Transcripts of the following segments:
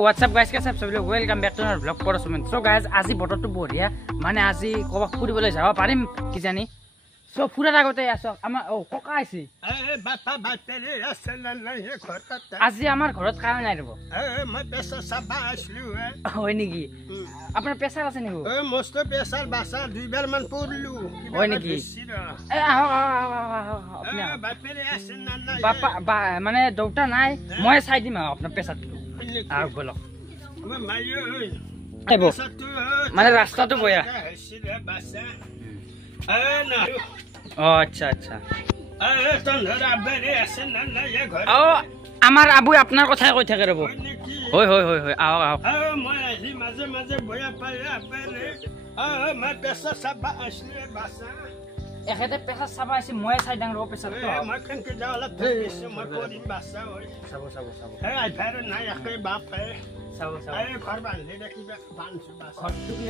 WhatsApp guys কে সব সবলে welcome back to our blog পৰসমেন সো গাইজ আজি বতৰটো বঢ়িয়া মানে আজি কবা ফুৰিবলৈ যাব পাৰিম কি জানি সো ফুৰাৰ আগতে আছো আমাৰ ককা আইছি বাপা বাপেৰে আছে না হে ঘৰত আজি আমাৰ ঘৰত কাম নাই ৰব মই পেছাৰ চাবা আসলো হয় নেকি আপোনাৰ পেছাৰ আছে নেকি মস্ত পেছাৰ বাসা দুইবাৰ মান পড়লো হয় নেকি আপনি বাপেৰে আছে না বাপা মানে দৌটা নাই মই চাই দিম আপোনাৰ পেছাৰটো আৰু বলক মানে ৰাস্তাটো বয়া আচ্ছা আচ্ছা আমাৰ আবু আপোনাৰ কথাই কৈ থাকে ৰব হয় হয় হয় হয় আহক আহক মই আজি মাজে মাজে বয়া পাই আপেৰে মই পেছাৰ চাবা আসলে বাসা এখেতে পেছাৰ চাবা আছে মই চাই ডাঙৰ পেছাৰটো মই কেনকে যাওলা ফেছে মই কৰি বাসা হয় চাব চাব চাব আই ফেৰ নাই একে বাপ হে চাব চাব আই ঘৰ বান্ধি দেখিবা বান্ধছো বাসা ঘৰটো কি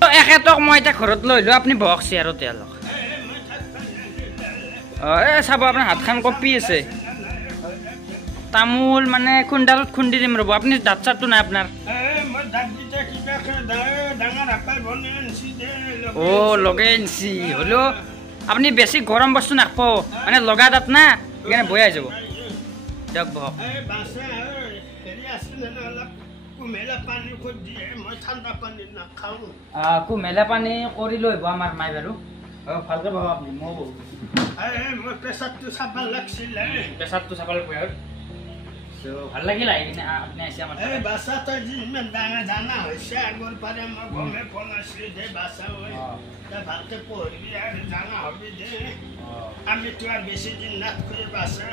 তো এখেতক মই এটা ঘৰত লৈ লো আপুনি বহক চেয়াৰত ইয়ালক এ চাব আপোনাৰ হাতখন কপি আছে তামোল মানে খুন্দালত খুন্দি দিম ৰব আপুনি দাঁত চাতটো নাই আপোনাৰ অ লগে আনছি হলেও আপুনি বেছি গৰম বস্তু নাখাব মানে লগা দাঁত না সেইকাৰণে বয়াই যাব দিয়ক বহক কুমেলা পানী কৰি লৈ আহিব আমাৰ মাই বাৰু ভালকে বহক আপুনি মই পেছাৰটো চাবা লাগছিলে পেছাৰটো চাব লাগিব ভাল লাগিল আহি কিনে আপুনি আহিছে আমাৰ বাসা তই যিমান ডাঙৰ জানা হৈছে আগৰ পাৰে মই গমে পোৱা নাছিলো যে বাসা হয় ভালকে পঢ়িবি আৰু জানা হবি দে আমিতো আৰু বেছি দিন নাথাকো বাসা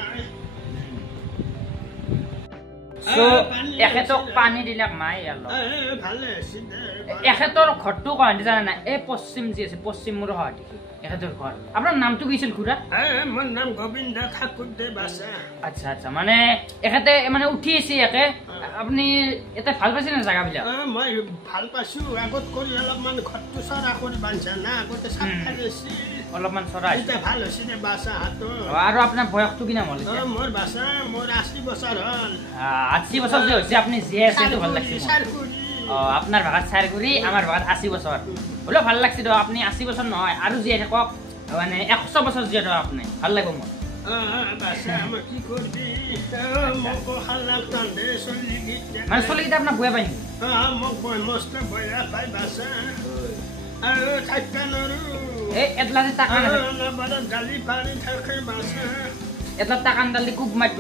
এখেতক পানী দিলাক মাই ভালে হৈছে এখেতৰ ঘৰটো কয় জানা নাই এই পশ্চিম যি আছে পশ্চিম মূৰ হয় এখেতৰ ঘৰ আপোনাৰ নামটো কি আছিল খুৰা মোৰ নাম গোবিন্দ ঠাকুৰ দে বাসা আচ্ছা আচ্ছা মানে এখেতে মানে উঠি আছে ইয়াতে আপুনি এটা ভাল পাইছে না জায়গাবিলাক মই ভাল পাইছো আগত কৰি অলপমান ঘৰটো চৰা কৰি বান্ধছা না আগতে চাফা গৈছি অলপমান চৰা এতিয়া ভাল হৈছে দে বাসা হাতো আৰু আপোনাৰ বয়সটো কি নাম হ'ল মোৰ বাসা মোৰ 80 বছৰ হ'ল 80 বছৰ যে হৈছে আপুনি জীয়াই আছে তো ভাল লাগছে আপনার ভাগাত চারগুড়ি আমার ভাগাত 80 বছর হলেও ভাল লাগছে তো আপনি 80 বছর নহয় আর জীয়াই থাকক মানে 100 বছর জীয়াই থাকক আপনি ভাল লাগবে মোৰ মানে চলি গীতা আপনার বয়া পাই এতলা যে টাকা এতলা টাকান দালি খুব মাইট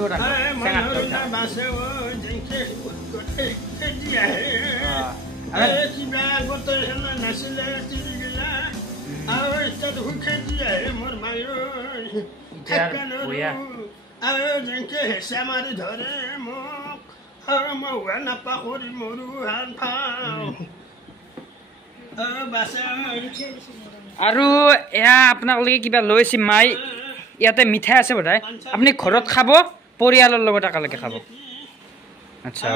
আৰু এয়া আপোনাক লাগি কিবা লৈছে মাই ইয়াতে মিঠাই আছে বোধহয় আপুনি ঘৰত খাব পৰিয়ালৰ লগত একেলগে খাব আচ্ছা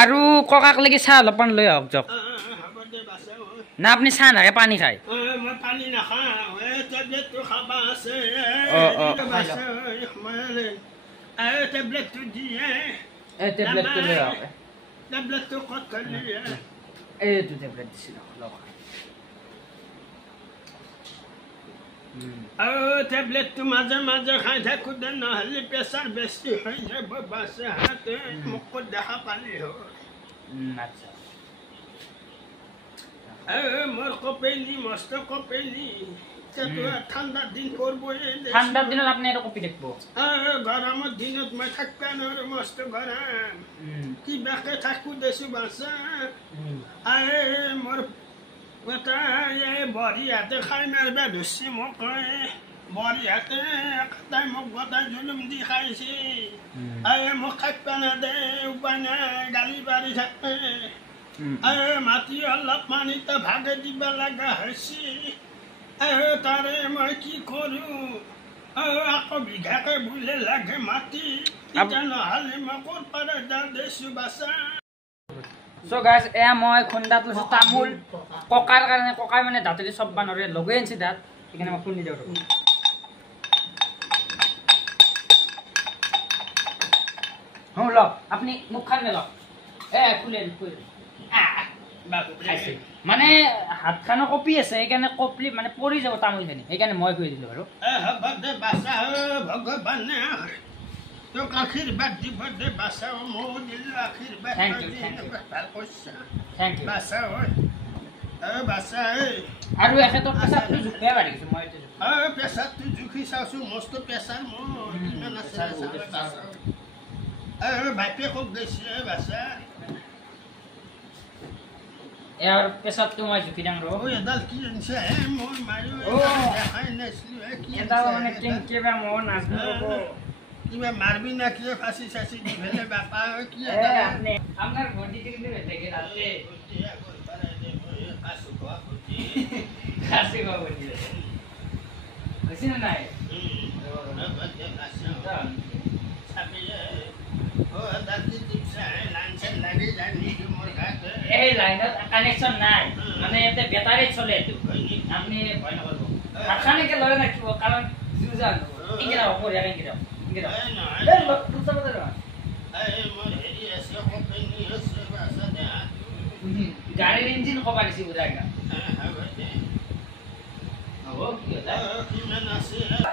আৰু ককাক লাগি চাহ অলপমান লৈ আহক যাওক না আপুনি চাহ নাখায় পানী খায় এইটো টেবলেট দিছিল টেবলেটটো মাজে মাজে খাই থাকো দে নহ'লে প্ৰেছাৰ বেছি হৈ যাব বাছে হাতে মোক দেখা পালি মোৰ কপেলি মস্ত কপেলি ঠাণ্ডাৰ দিন পৰবই ঠাণ্ডাৰ দিনত আপুনি এটা কপি দেখব গৰমৰ দিনত মই থাকবা নোৱাৰো মস্ত গৰম কিবাকে থাকো দেছো বাছা মোৰ বঢ়িয়াতে খাই মাৰিবা ধৰিছে মোক বঢ়িয়াতে তাই মোক গোটাই জুলুম দি খাইছে মোক খাইবা নেদে উপায় নাই গালি পাৰি থাকে মাটি অলপমান এতিয়া ভাগে দিব লগা হৈছে তাৰে মই কি কৰো আকৌ বিঘাকে বোলে লাগে মাটি এতিয়া নহ'লে মই ক'ৰ পৰা দেছো বাছা So guys, মই খুন্দাত লৈছো তামোল ককাৰ কাৰণে ককাই মানে দাঁতেদি চব বানৰে লগাই আনছি দাঁত সেইকাৰণে মই খুন্দি দিওঁ লওক আপুনি মুখখন মেলক খুলে খাইছে মানে হাতখানো কঁপি আছে সেইকাৰণে কঁপলি মানে পৰি যাব তামোলখিনি সেইকাৰণে মই কৈ দিলোঁ আৰু থেংক ইউ আৰু এখেতৰ প্ৰেছাৰটো জোখে বাঢ়ি গৈছে মই প্ৰেছাৰটো জুখি চাওঁচোন মস্ত প্ৰেছাৰ মোৰ কিমান আছে ভাইপে খুব বেছি বাছা ইয়াৰ প্ৰেছাৰটো মই জুখি দাম ৰ এডাল কি আনিছে মই মাৰি দেখাই নাছিলো কি এডাল মানে কেনেকৈ মই নাজানো কিবা মাৰবি না কিয় ফাঁচি চাচি দি ফেলে বাপা কি আপোনাৰ ভণ্টিটো কিন্তু বেলেগে ৰাতে খাচি খোৱা ভণ্টি হৈছে নে নাই এই লাইনত কানেকশ্যন নাই মানে ইয়াতে বেটাৰীত চলে এইটো আপুনি ভয় নকৰিব ভাতখানেকে লৈ ৰাখিব কাৰণ যুঁজান ইংৰা হ'ব ইংৰা গাড়ীৰ ইঞ্জিন কবা দিছে বুজাই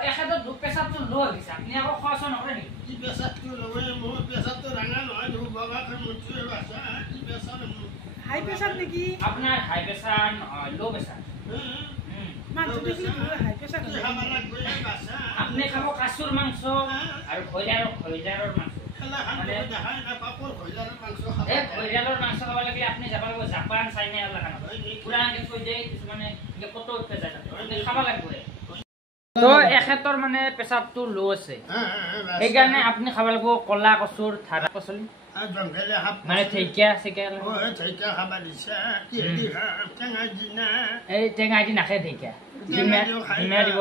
এখেতৰ দুখ প্ৰেছাৰটো ল' হৈছে আপুনি আকৌ খৰচ নকৰে নেকি কি প্ৰেছাৰটো লয় মোৰ প্ৰেছাৰটো ৰঙা নহয় বগাকৈ মুঠুৱে বাছা কি প্ৰেছাৰ হাই প্ৰেছাৰ নেকি আপোনাৰ হাই প্ৰেছাৰ নহয় ল' প্ৰেছাৰ আপুনি খাব কাচুৰ মাংস আৰু খৈলাৰৰ মাংস খৈলাৰৰ মাংস খাব লাগিলে আপুনি যাব লাগিব জাপান চাইনা এলাকাত পুৰা থৈ দিয়ে কিছুমানে কত যায় খাব লাগিব তো এখেতৰ মানে প্ৰেছাৰটো ল' আছে সেইকাৰণে আপুনি খাব লাগিব কলা কচুৰ ধাৰা পাচলি মানে ঢেকীয়া চেকীয়া এই টেঙাই দি নাখায় ঢেকীয়া ডিমা দিব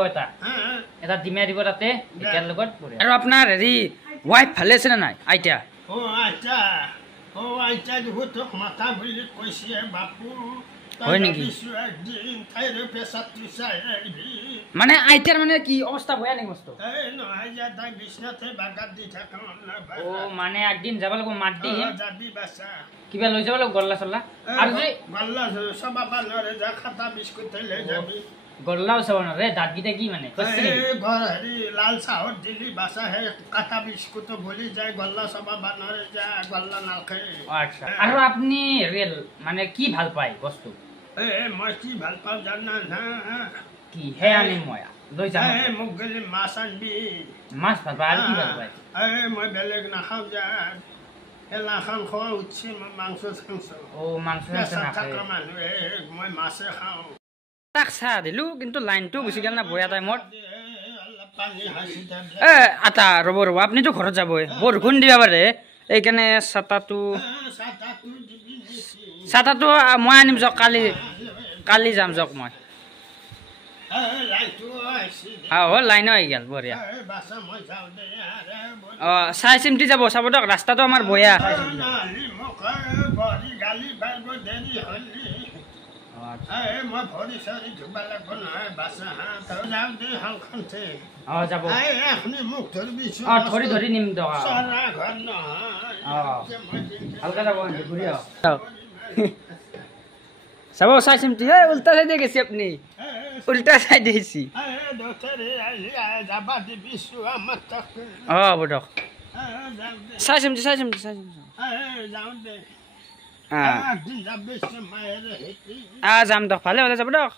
এটা ডিমা দিব তাতে ঢেকীয়াৰ লগত আৰু আপোনাৰ হেৰি ৱাইফ ভালে আছে নে নাই আইতা হয় নেকি মানে আইতাৰ মানে কি অৱস্থা বেয়া নেকি মস্ত মানে একদিন যাব লাগিব মাত দি কিবা লৈ যাব লাগিব গল্লা চল্লা আৰু গল্লাও চাব নোৱাৰে দাঁতকেইটা কি মানে লাল চাহত দিলি বাছা হে কাটা বিস্কুট গলি যায় গল্লা চাব বানৰে যায় গল্লা নাখায় আচ্ছা আৰু আপুনি ৰেল মানে কি ভাল পায় বস্তু মই কি ভাল পাওঁ জানা না কি হে আনিম মই লৈ যাম মোক গেলি মাছ আনবি মাছ ভাল পায় আৰু কি ভাল পায় মই বেলেগ নাখাওঁ যাত এলাখন খোৱা উঠছে মই মাংস চাংস মাংস মানুহে মই মাছে খাওঁ তাক চাহ দিলোঁ কিন্তু লাইনটো গুচি গ'ল না বয়া টাইমত আটা ৰ'ব আপুনিতো ঘৰত যাবই বৰষুণ দিব পাৰে এইকাৰণে চাটাটো মই আনিম যাওক কালি যাম যাওক মই লাইনো আহি গ'ল বঢ়িয়া চাই চিন্তি যাব চাব দিয়ক ৰাস্তাটো আমাৰ বয়া ধৰি নিম চাব চাই চিন্তি উল্টা চাইডে গেছি আপুনি উল্টা চাইডে গেছি হ'ব দিয়ক চাই চিন্তি যাম দিয়ক ভালে ভালে যাব দিয়ক